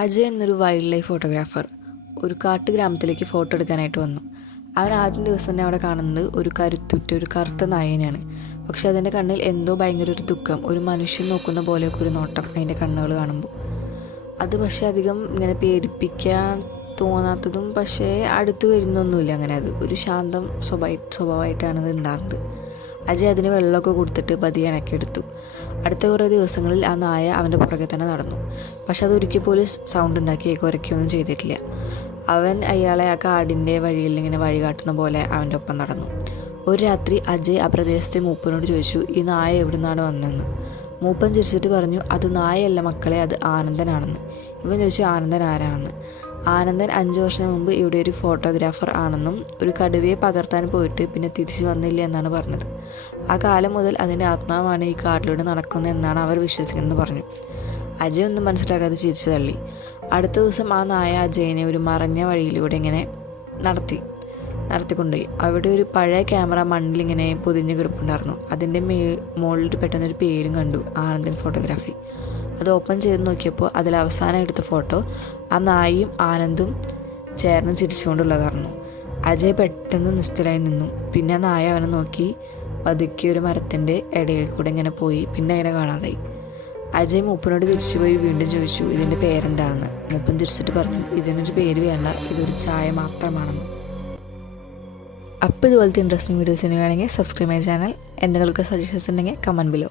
അജയ് എന്നൊരു wild life photographer ഒരു കാട്ടുഗ്രാമത്തിലേക്ക് photo എടുക്കാനായിട്ട് വന്നു. അവൻ ആദ്യം ദിവസം തന്നെ അവിടെ കാണുന്നത് ഒരു കരുത്തുറ്റ ഒരു കറുത്ത നായനെയാണ്. പക്ഷെ അതിൻ്റെ കണ്ണിൽ എന്തോ ഭയങ്കര ഒരു ദുഃഖം, ഒരു മനുഷ്യൻ നോക്കുന്ന പോലെയൊക്കെ ഒരു നോട്ടം അതിൻ്റെ കണ്ണുകൾ കാണുമ്പോൾ. അത് പക്ഷേ അധികം ഇങ്ങനെ പേടിപ്പിക്കാൻ തോന്നാത്തതും പക്ഷേ അടുത്ത് വരുന്നൊന്നുമില്ല. അങ്ങനെ അത് ഒരു ശാന്തം സ്വഭാവമായിട്ടാണ് ഇത് ഉണ്ടാകുന്നത്. അജയ് അതിന് വെള്ളമൊക്കെ കൊടുത്തിട്ട് പതിയെ ഇണക്കിയെടുത്തു. അടുത്ത കുറേ ദിവസങ്ങളിൽ ആ നായ അവൻ്റെ പുറകെ തന്നെ നടന്നു. പക്ഷെ അത് ഒരിക്കൽ പോലും സൗണ്ട് ഉണ്ടാക്കി കുരയ്ക്കുകയൊന്നും ചെയ്തിട്ടില്ല. അവൻ അയാളെ ആ കാടിൻ്റെ വഴിയിൽ ഇങ്ങനെ വഴി കാട്ടുന്ന പോലെ അവൻ്റെ ഒപ്പം നടന്നു. ഒരു രാത്രി അജയ് ആ പ്രദേശത്തെ മൂപ്പനോട് ചോദിച്ചു, ഈ നായ എവിടെ നിന്നാണ് വന്നതെന്ന്. മൂപ്പൻ ചിരിച്ചിട്ട് പറഞ്ഞു, അത് നായയല്ല മക്കളെ, അത് ആനന്ദനാണെന്ന്. ഇവൻ ചോദിച്ചു, ആനന്ദൻ ആരാണെന്ന്. ആനന്ദൻ 5 വർഷം മുമ്പ് ഇവിടെ ഒരു ഫോട്ടോഗ്രാഫർ ആണെന്നും ഒരു കടുവയെ പകർത്താൻ പോയിട്ട് പിന്നെ തിരിച്ചു വന്നില്ല എന്നാണ് പറഞ്ഞത്. ആ കാലം മുതൽ അതിൻ്റെ ആത്മാവാണ് ഈ കാട്ടിലൂടെ നടക്കുന്നത് എന്നാണ് അവർ വിശ്വസിക്കുന്നത് പറഞ്ഞു. അജയ് ഒന്നും മനസ്സിലാക്കാതെ ചിരിച്ചു തള്ളി. അടുത്ത ദിവസം ആ നായ അജയനെ ഒരു മറഞ്ഞ വഴിയിലൂടെ ഇങ്ങനെ നടത്തിക്കൊണ്ടുപോയി. അവിടെ ഒരു പഴയ ക്യാമറ മണ്ണിലിങ്ങനെ പൊതിഞ്ഞ് കിടപ്പുണ്ടായിരുന്നു. അതിൻ്റെ മുകളിൽ പെട്ടെന്നൊരു പേരും കണ്ടു, ആനന്ദൻ ഫോട്ടോഗ്രാഫി. അത് ഓപ്പൺ ചെയ്ത് നോക്കിയപ്പോൾ അതിൽ അവസാനം എടുത്ത ഫോട്ടോ ആ നായയും ആനന്ദും ചേർന്ന് ചിരിച്ചുകൊണ്ടുള്ളതായിരുന്നു. അജയ് പെട്ടെന്ന് നിശ്ചലായി നിന്നു. പിന്നെ ആ നായ അവനെ നോക്കി പതുക്കെ ഒരു മരത്തിൻ്റെ ഇടയിൽ കൂടെ ഇങ്ങനെ പോയി. പിന്നെ അതിനെ കാണാതായി. അജയ് മൂപ്പനോട് തിരിച്ചുപോയി വീണ്ടും ചോദിച്ചു, ഇതിൻ്റെ പേരെന്താണെന്ന്. മൂപ്പൻ തിരിച്ചിട്ട് പറഞ്ഞു, ഇതിനൊരു പേര് വേണ്ട, ഇതൊരു ചായ മാത്രമാണെന്ന്. അപ്പോൾ ഇതുപോലത്തെ ഇൻട്രസ്റ്റിംഗ് വീഡിയോസിന് വേണമെങ്കിൽ സബ്സ്ക്രൈബ് മൈ ചാനൽ. എന്തെങ്കിലുമൊക്കെ സജഷൻസ് ഉണ്ടെങ്കിൽ കമൻറ്റ് ബിലോ.